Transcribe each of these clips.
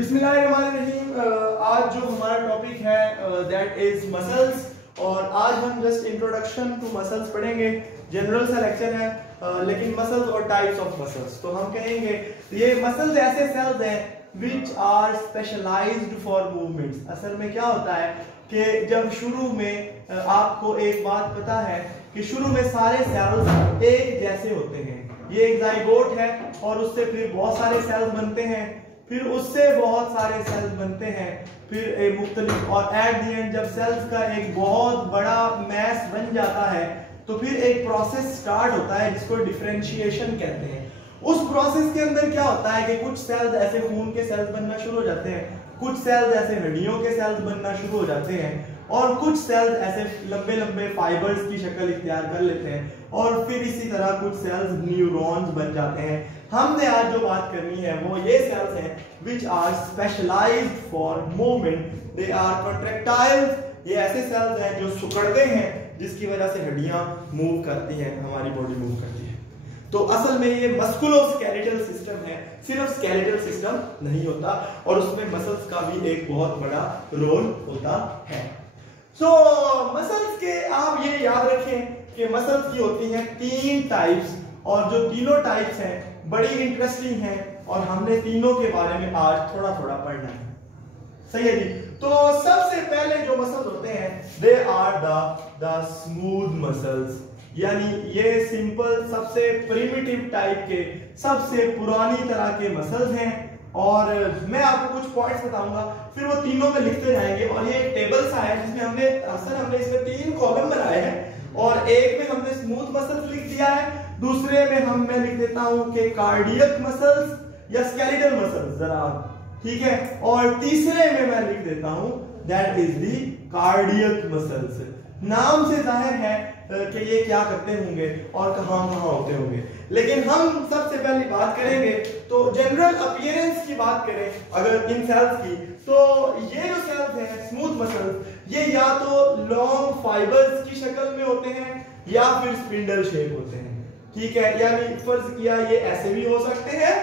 बिस्मिल्लाहिर्रहमानिर्रहीम। आज जो हमारा टॉपिक है दैट इज मसल्स, और आज हम जस्ट इंट्रोडक्शन टू मसल्स पढ़ेंगे। जनरल सा लेक्चर है लेकिन मसल्स और टाइप्स ऑफ मसल्स। तो हम कहेंगे ये मसल्स ऐसे सेल्स हैं which are specialised for movements. असल में क्या होता है कि जब शुरू में आपको एक बात पता है कि शुरू में सारे सेल्स एक जैसे होते हैं, ये एक जाइगोट है और उससे फिर बहुत सारे सेल्स बनते हैं, फिर उससे बहुत सारे सेल्स बनते हैं, फिर एक मुख्तलिफ, और एट द एंड जब सेल्स का एक बहुत बड़ा मैस बन जाता है तो फिर एक प्रोसेस स्टार्ट होता है जिसको डिफरेंशिएशन कहते हैं। उस प्रोसेस के अंदर क्या होता है कि कुछ सेल्स ऐसे खून के सेल्स बनना शुरू हो जाते हैं, कुछ सेल्स ऐसे हड्डियों के सेल्स बनना शुरू हो जाते हैं, और कुछ सेल्स ऐसे लंबे लंबे फाइबर्स की शक्ल इख्तियार कर लेते हैं, और फिर इसी तरह कुछ सेल्स न्यूरॉन्स बन जाते हैं। हमने आज जो बात करनी है वो ये सेल्स हैं which are specialised for movement. They are contractiles. ये ऐसे सेल्स हैं जो सिकुड़ते हैं जिसकी वजह से हड्डियां मूव करती हैं, हमारी बॉडी मूव करती है। तो असल में ये मस्कुलोस्केलेटल सिस्टम है, सिर्फ स्केलेटल सिस्टम नहीं होता, और उसमें मसल्स का भी एक बहुत बड़ा रोल होता है। सो मसल्स के आप ये याद रखें कि मसल्स की होती हैं 3 टाइप्स, और जो तीनों टाइप्स हैं बड़ी इंटरेस्टिंग हैं, और हमने तीनों के बारे में आज थोड़ा थोड़ा पढ़ना है। सही है जी। तो सबसे पहले जो मसल्स होते हैं they are the smooth muscles, यानी ये सिंपल सबसे प्रिमिटिव टाइप के सबसे पुरानी तरह के मसल्स हैं। और मैं आपको कुछ पॉइंट्स बताऊंगा, फिर वो तीनों में लिखते जाएंगे, और ये एक टेबल सा है जिसमें हमने इसमें 3 कॉलम बनाए हैं, और एक में हमने स्मूथ मसल्स लिख दिया है, दूसरे में मैं लिख देता हूं कि कार्डियक मसल्स या स्केलेटल मसल्स जरा, ठीक है, और तीसरे में मैं लिख देता हूं that is the cardiac muscles. नाम से जाहिर है कि ये क्या करते होंगे और कहां होते होंगे, लेकिन हम सबसे पहले बात करेंगे तो जनरल अपीयरेंस की बात करें अगर इन सेल्स की, तो ये जो सेल्स हैं स्मूथ मसल्स ये या तो लॉन्ग फाइबर्स की शक्ल में होते हैं या फिर स्पिंडल शेप होते हैं, ठीक है, यानी फर्ज किया ये ऐसे भी हो सकते हैं,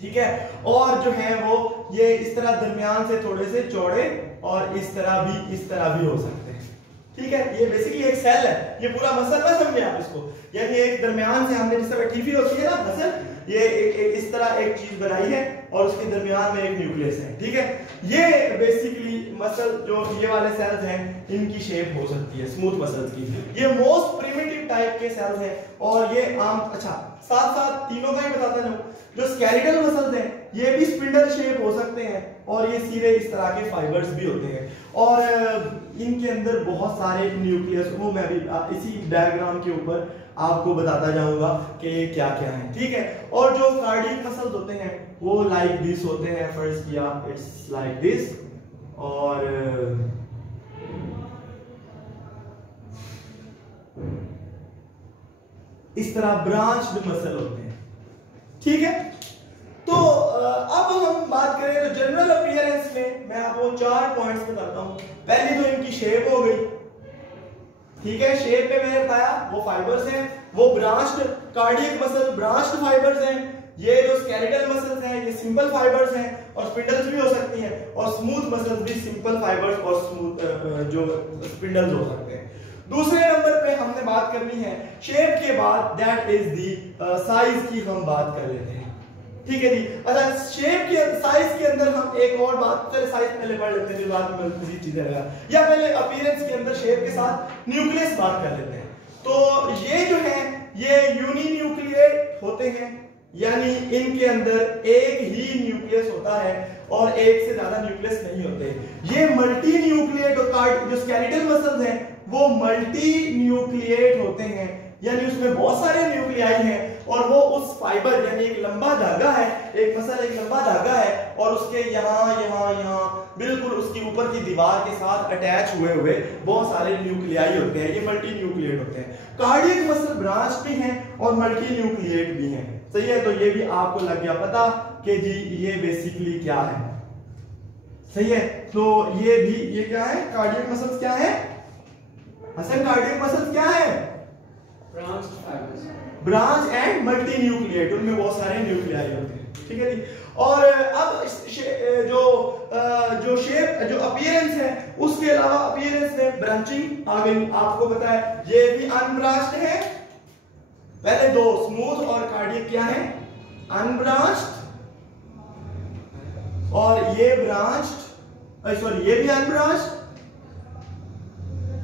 ठीक है, और जो है वो ये इस तरह दरमियान से थोड़े से चौड़े और इस तरह भी हो सकते हैं, ठीक है। ये बेसिकली एक सेल है, ये पूरा मसल ना समझे आप इसको, यानी एक दरमियान से हमने जिस तरह टीफी होती है ना मसल, ये एक इस तरह एक चीज बनाई है और उसके दरमियान में एक न्यूक्लियस है, ठीक है। ये बेसिकली मसल जो ये वाले सेल्स हैं इनकी शेप हो सकती है स्मूथ मसल्स की। ये मोस्ट प्रिमिटिव टाइप के सेल्स हैं, और ये आम साथ साथ तीनों का ही बताता जाऊं, जो स्केलेटल मसल्स हैं ये भी स्पिंडल शेप हो सकते हैं, और ये सीधे इस तरह के फाइबर्स भी होते हैं, और इनके अंदर बहुत सारे न्यूक्लियस, वो मैं भी इसी डायग्राम के ऊपर आपको बताता जाऊंगा कि ये क्या क्या है, ठीक है। और जो कार्डियक मसल्स होते हैं वो लाइक दिस होते हैं, फर्ज किया इट्स लाइक दिस, और इस तरह ब्रांच्ड मसल होते हैं, ठीक है। तो अब हम बात करें तो जनरल अपीयरेंस में मैं आपको 4 पॉइंट्स बताता हूं। पहली तो इनकी शेप हो गई, ठीक है, शेप पे मैंने बताया वो फाइबर्स हैं, वो branched cardiac muscle branched fibres हैं, ये जो स्केलेटल मसल्स हैं ये सिंपल फाइबर्स हैं, और स्पिंडल्स भी हो सकती हैं, और स्मूथ मसल्स भी सिंपल फाइबर्स और स्मूथ जो स्पिंडल्स हो सकते हैं। दूसरे नंबर पे हमने बात करनी है शेप के बाद दैट इज द साइज की हम बात कर लेते हैं, ठीक है जी। अच्छा, शेप के साइज के अंदर हम एक और बात, चलिए साइज पहले पढ़ लेते हैं फिर बाद में दूसरी चीजें लगा, या पहले अपीयरेंस के अंदर शेप के साथ न्यूक्लियस बात कर लेते हैं। तो ये जो है ये यूनिन्यूक्लिएट होते हैं, यानी इनके अंदर एक ही न्यूक्लियस होता है और एक से ज्यादा न्यूक्लियस नहीं होते। ये मल्टी न्यूक्लिएट, जो स्केलेटल मसल्स हैं वो मल्टी न्यूक्लिएट होते हैं, यानी उसमें बहुत सारे न्यूक्लियाई हैं, और वो उस फाइबर यानी एक लंबा धागा है, एक मसल एक लंबा धागा है, और उसके यहाँ बिल्कुल उसकी ऊपर की दीवार के साथ अटैच हुए बहुत सारे न्यूक्लियाई होते हैं, ये मल्टी न्यूक्लिएट होते हैं। कार्डियक मसल ब्रांच भी हैं और मल्टी न्यूक्लिएट भी हैं, सही है। तो ये भी आपको लग गया पता कि जी ये बेसिकली क्या है, सही है। तो ये क्या है, कार्डियक मसल्स क्या है हसन, कार्डियक मसल्स क्या है, ब्रांच एंड मल्टी न्यूक्लिएट, उनमें बहुत सारे न्यूक्लियाई होते हैं, ठीक है जी। और अब ब्रांचिंग आ गई, आपको पता है ये भी अनब्रांच्ड है। पहले दो स्मूथ और कार्डियक क्या है, अनब्रांच्ड, और ये ब्रांच्ड, सॉरी ये भी अनब्रांच्ड,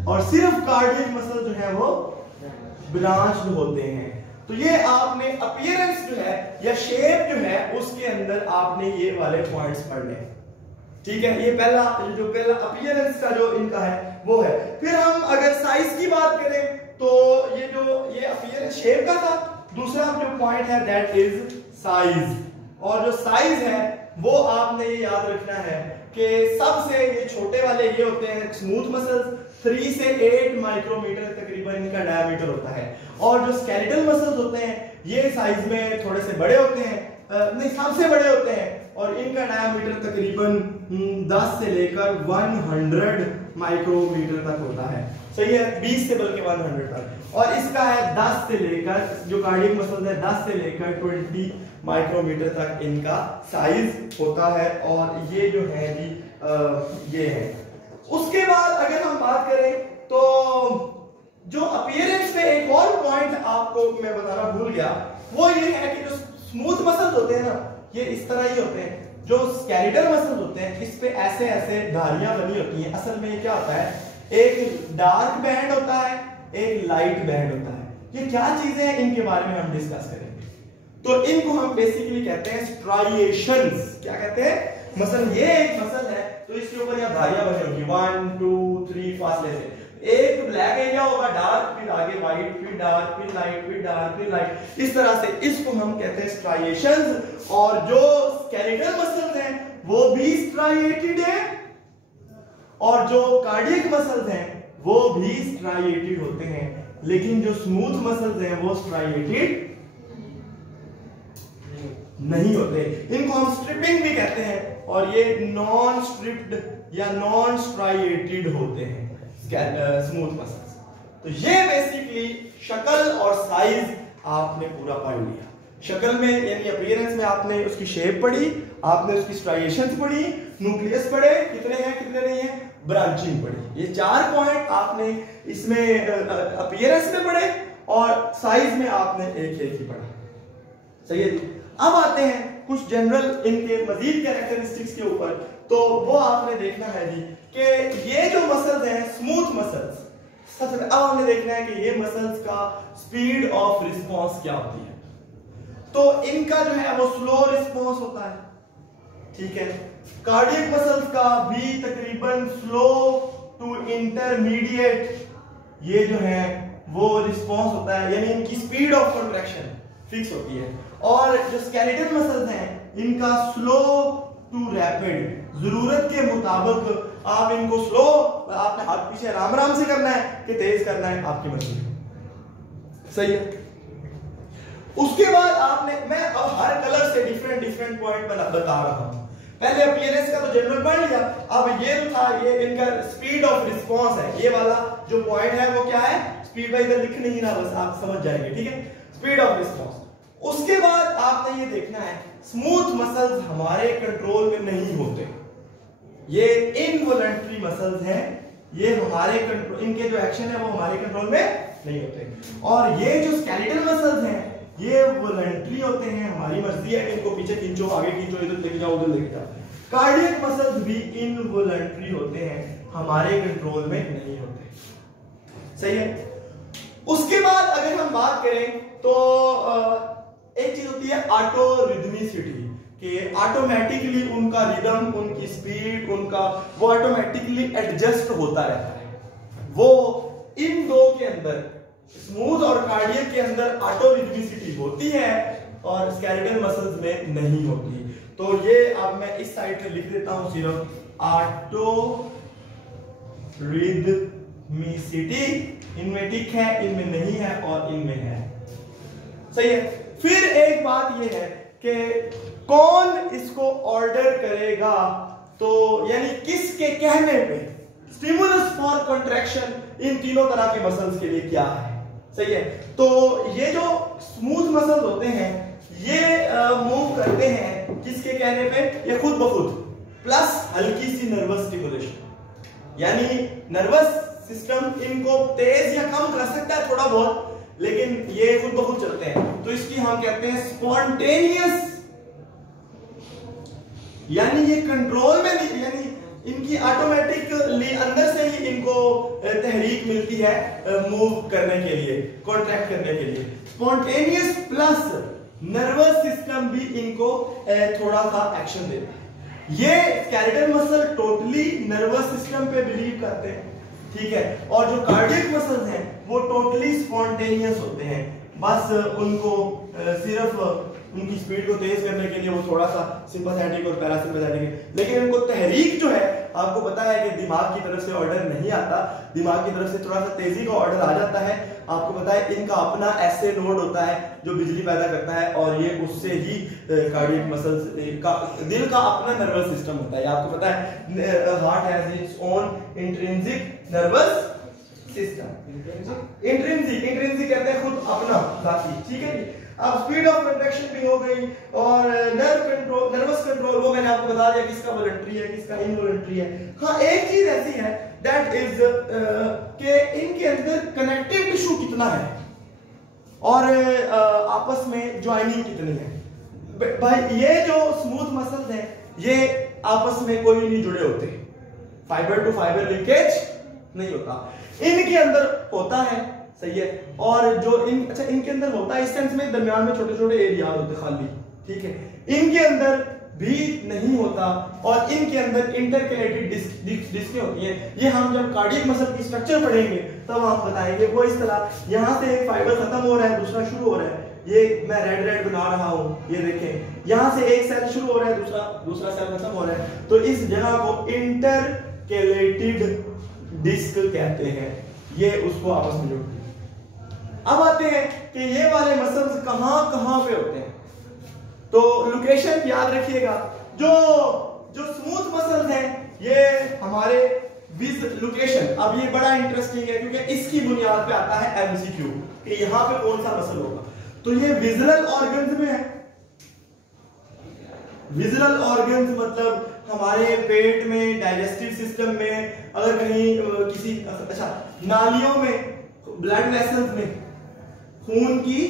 और सिर्फ कार्डियक मसल जो है वो ब्रांच्ड होते हैं। तो ये आपने अपीयरेंस जो है या शेप जो है उसके अंदर आपने ये वाले पॉइंट्स पढ़ने हैं, ठीक है। ये पहला अपीयरेंस का जो इनका है वो है। फिर हम अगर साइज की बात करें तो ये अपीयरेंस शेप का था, दूसरा जो पॉइंट है दैट इज साइज। और जो साइज है वो आपने ये याद रखना है कि सबसे ये छोटे वाले ये होते हैं स्मूथ मसल्स, 3 से 8 माइक्रोमीटर तकरीबन इनका डायमीटर होता है। और जो स्केलेटल मसल्स होते हैं ये साइज में थोड़े से बड़े होते हैं, नहीं सबसे बड़े होते हैं, और इनका डायमीटर तकरीबन 10 से लेकर 100 माइक्रोमीटर तक होता है, सही है, 20 से बल्कि 100 तक। और इसका है 10 से लेकर, जो कार्डियक मसल्स है 10 से लेकर 20 माइक्रोमीटर तक इनका साइज होता है। और ये जो है जी ये है। उसके बाद अगर हम बात करें तो जो अपीयरेंस पे एक और पॉइंट आपको मैं बताना भूल गया, वो ये है कि जो स्मूथ मसल्स होते हैं ना ये इस तरह ही होते हैं, जो स्केलेटल मसल्स होते हैं इस पे ऐसे ऐसे धारियां बनी होती हैं। असल में ये क्या होता है, एक डार्क बैंड होता है, एक लाइट बैंड होता है। ये क्या चीजें हैं इनके बारे में हम डिस्कस करेंगे। तो इनको हम बेसिकली कहते हैं स्ट्राइएशंस। क्या कहते हैं, मसल ये एक मसल है तो इसके ऊपर यहाँ धारियां बनी होगी 1 2 3 फासले से। एक ब्लैक एरिया होगा डार्क, फिर आगे व्हाइट, फिर डार्क, फिर लाइट, फिर डार्क, फिर लाइट, इस तरह से इसको हम कहते हैं स्ट्राइएशंस। और जो स्केलेटल मसल्स हैं वो भी स्ट्राइएटेड है, और जो कार्डियक मसल्स हैं वो भी स्ट्राइएटेड होते हैं। लेकिन जो स्मूथ मसल्स हैं वो स्ट्राइएटेड नहीं होते। इनको हम स्ट्रिपिंग भी कहते हैं, और ये नॉन स्ट्रिप्ड या नॉन स्ट्राइएटेड होते हैं स्मूथ मसल्स। तो ये बेसिकली शक्ल और साइज आपने पूरा पढ़ लिया। शक्ल में यानी अपीयरेंस में आपने उसकी शेप पढ़ी, आपने उसकी स्ट्राइएशंस पढ़ी, न्यूक्लियस पढ़े, कितने हैं कितने नहीं है, ब्रांचिंग पढ़ी। ये 4 पॉइंट आपने इसमें अपीयरेंस में पढ़े, और साइज में आपने एक ही पढ़ा, सही है। अब आते हैं कुछ जनरल इनके मजीद कैरेक्टरिस्टिक्स के ऊपर। तो वो आपने देखना है जी कि ये जो मसल्स हैं स्मूथ मसल्स, सबसे पहले अब हमने देखना है कि ये मसल्स का स्पीड ऑफ रिस्पांस क्या होती है। तो इनका जो है वो स्लो रिस्पांस होता है, ठीक है। कार्डियक मसल्स का भी तकरीबन स्लो टू इंटरमीडिएट ये जो है वो रिस्पांस होता है, यानी इनकी स्पीड ऑफ कंट्रैक्शन फिक्स होती है। और जो स्केलेटल मसल्स हैं इनका स्लो टू रैपिड, जरूरत के मुताबिक आप इनको स्लो, आपने हाथ पीछे आराम आराम से करना है कि तेज करना है, आपकी मर्जी, सही है। उसके बाद आपने, मैं अब हर कलर से डिफरेंट पॉइंट बता रहा हूं। पहले अपीयरेंस का तो जनरल पढ़ लिया, अब ये जो था ये इनका स्पीड ऑफ रिस्पांस है। ये वाला जो पॉइंट है वो क्या है, स्पीड बाय इधर लिख नहीं ना, बस आप समझ जाएंगे, ठीक है, स्पीड ऑफ रिस्पांस। उसके बाद आपने ये देखना है स्मूथ मसल्स हमारे कंट्रोल में नहीं होते, ये इनवॉलंटरी मसल्स हैं, ये हमारे कंट्रोल, इनके जो एक्शन है वो हमारे कंट्रोल में नहीं होते। और ये जो स्केलेटल मसल्स हैं ये वॉलंटरी होते हैं, हमारी मर्जी है कि इनको पीछे खींचो, आगे खींचो, इधर लेके जाओ, उधर लेके जाओ। कार्डियक मसल्स भी इनवॉलंटरी होते हैं, हमारे कंट्रोल में नहीं होते, सही है। उसके बाद अगर हम बात करें तो एक चीज होती है ऑटो रिदमिसिटी, कि ऑटोमेटिकली उनका रिदम, उनकी स्पीड, उनका वो ऑटोमेटिकली एडजस्ट होता रहता है। वो इन दो के अंदर, स्मूथ और कार्डियक के अंदर ऑटो रिदमिसिटी होती है और स्केलेटल मसल्स में नहीं होती। तो ये अब मैं इस साइड पे लिख देता हूं सिर्फ ऑटो रिदमिसिटी, इनमें ठीक है, इनमें नहीं है, और इनमें है, सही है। फिर एक बात यह है कि कौन इसको ऑर्डर करेगा, तो यानी किसके कहने पे स्टिमुलस फॉर कंट्रैक्शन इन तीनों तरह के मसल्स के लिए क्या है, सही है। तो ये जो स्मूथ मसल्स होते हैं ये मूव करते हैं किसके कहने पे, ये खुद ब खुद, प्लस हल्की सी नर्वस स्टिमुलेशन, यानी नर्वस सिस्टम इनको तेज या कम कर सकता है थोड़ा बहुत, लेकिन ये खुद ब खुद चलते हैं, तो इसकी हम कहते हैं स्पॉन्टेनियस, यानी ये कंट्रोल में नहीं, यानी इनकी ऑटोमेटिकली अंदर से ही इनको तहरीक मिलती है मूव करने के लिए, कॉन्ट्रैक्ट करने के लिए। स्पॉन्टेनियस प्लस नर्वस सिस्टम भी इनको थोड़ा सा एक्शन देता है। ये skeletal muscle totally nervous system पे बिलीव करते हैं, ठीक है, और जो कार्डियक मसल्स हैं वो टोटली स्पॉन्टेनियस होते हैं, बस उनको सिर्फ उनकी स्पीड को तेज करने के लिए वो थोड़ा सा सिंपैथेटिक और पैरासिम्पैथेटिक है, लेकिन इनको तहरीक जो है आपको पता है कि दिमाग की तरफ से ऑर्डर नहीं आता, दिमाग की तरफ से थोड़ा सा तेजी का ऑर्डर आ जाता है। आपको पता है इनका अपना ऐसे नोड होता है जो बिजली पैदा करता है, और ये उससे ही कार्डियक मसल्स का, दिल का अपना नर्वस सिस्टम होता है। आपको पता है heart has its own intrinsic nervous system, intrinsic कहते हैं खुद अपना जाती, ठीक है। अब स्पीड ऑफ कंट्रैक्शन भी हो गई, और नर्व कंट्रोल, नर्वस कंट्रोल वो मैंने आपको बता दिया किसका वॉलंटरी है किसका इनवॉलंटरी है। हाँ, एक चीज ऐसी है दैट इज कि इनके अंदर कनेक्टिव टिश्यू कितना है और आपस में ज्वाइनिंग कितनी है। भाई ये जो स्मूथ मसल्स हैं ये आपस में कोई नहीं जुड़े होते, फाइबर टू फाइबर लिंकेज नहीं होता, इनके अंदर होता है, सही है। और जो इनके अंदर होता है इस सेंस में दरमियान में छोटे छोटे एरिया होते खाली, ठीक है, इनके अंदर भी नहीं होता, और इनके अंदर इंटरकनेक्टेड डिस्कें होती हैं। ये हम जब कार्डियक मसल की स्ट्रक्चर पढ़ेंगे तब हम बताएंगे वो इस तरह, यहाँ से एक फाइबर खत्म हो रहा है दूसरा शुरू हो रहा है, ये मैं रेड बना रहा हूँ, ये देखें यहाँ से एक सेल शुरू हो रहा है दूसरा सेल खत्म हो रहा है, तो इस जगह को इंटरकनेक्टेड डिस्क कहते हैं, ये उसको आपस में जोड़ते हैं। अब आते हैं कि ये वाले मसल्स कहां कहां पे होते हैं, तो लोकेशन याद रखिएगा। जो स्मूथ मसल्स हैं ये हमारे लोकेशन, अब ये बड़ा इंटरेस्टिंग है क्योंकि इसकी बुनियाद पे आता है एमसीक्यू कि यहां पे कौन सा मसल होगा। तो ये विजुअल ऑर्गन्स में है, विजुअल ऑर्गन्स मतलब हमारे पेट में, डाइजेस्टिव सिस्टम में, अगर कहीं किसी नालियों में, ब्लड वेसल्स में, खून की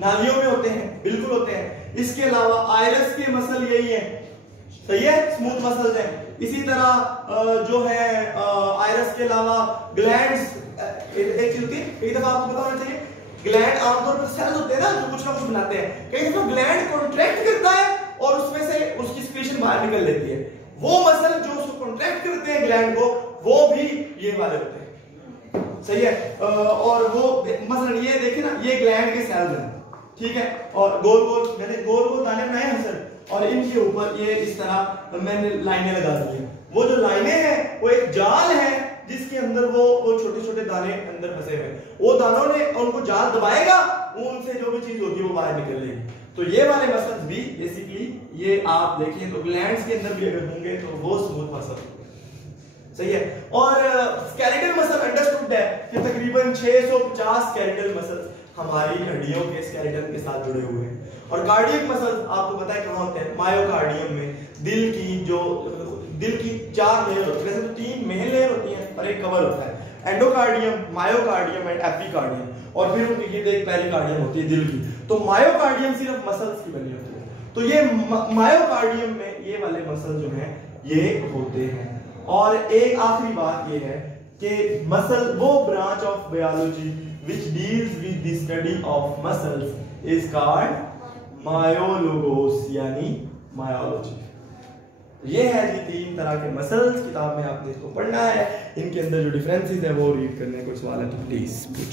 नालियों में होते हैं, बिल्कुल होते हैं। इसके अलावा आयरस के मसल यही है, सही है, स्मूथ मसल्स हैं। इसी तरह जो है आयरस के अलावा ग्लैंड्स, एक चीज होती है, एक दफा आपको पता होना चाहिए, ग्लैंड आमतौर पर सेल्स होते हैं ना जो कुछ ना कुछ बनाते हैं, कई दफा ग्लैंड कॉन्ट्रैक्ट करता है और उसमें से उसकी सिक्रीशन बाहर निकल लेती है। वो मसल जो उसको कॉन्ट्रैक्ट करते हैं ग्लैंड को, वो भी ये वाले होते हैं, सही है। और वो मसलन ये देखे ना, ये ग्लैंड के सेल्स हैं, ठीक है, और गोल गोल मैंने गोल गोल दाने बनाए हैं सर, और इनके ऊपर ये इस तरह मैंने लाइनें लगा दी हैं। वो जो लाइनें हैं वो एक जाल है जिसके अंदर वो छोटे छोटे दाने अंदर फंसे हुए हैं, वो दानों ने उनको जाल दबाएगा, उनसे जो भी चीज होगी वो बाहर निकल लेगी। तो ये वाले मसल्स भी बेसिकली ये आप देखें तो ग्लैंड्स के अंदर भी अगर होंगे तो वो स्मूथ मसल, सही है। और स्केलेटल मसल अंडरस्टूड है कि तकरीबन 650 स्केलेटल मसल्स हमारी हड्डियों के स्केलेटन के साथ जुड़े हुए हैं। और कार्डियक मसल्स आपको पता है कहाँ होते हैं, मायोकार्डियम में, दिल की 4 लेयर होती है, वैसे तो 3 मेन लेयर होती हैं और एक कवर होता है, एंडोकार्डियम, मायोकार्डियम एंड एपिकार्डियम, और फिर उनकी ये एक पेरिकार्डियम होती है दिल की। तो मायोकार्डियम सिर्फ मसल्स की बनी होती है, तो ये मायोकार्डियम में ये वाले मसल जो हैं ये होते हैं। और एक आखिरी बात ये है कि मसल, वो branch of biology which deals with the study of muscles is called myologos, यानी मायोलॉजी। ये है जी 3 तरह के मसल्स, किताब में आपने इसको पढ़ना है, इनके अंदर जो डिफरेंसेस है वो रीड करने को सवाल है तो प्लीज पूछ।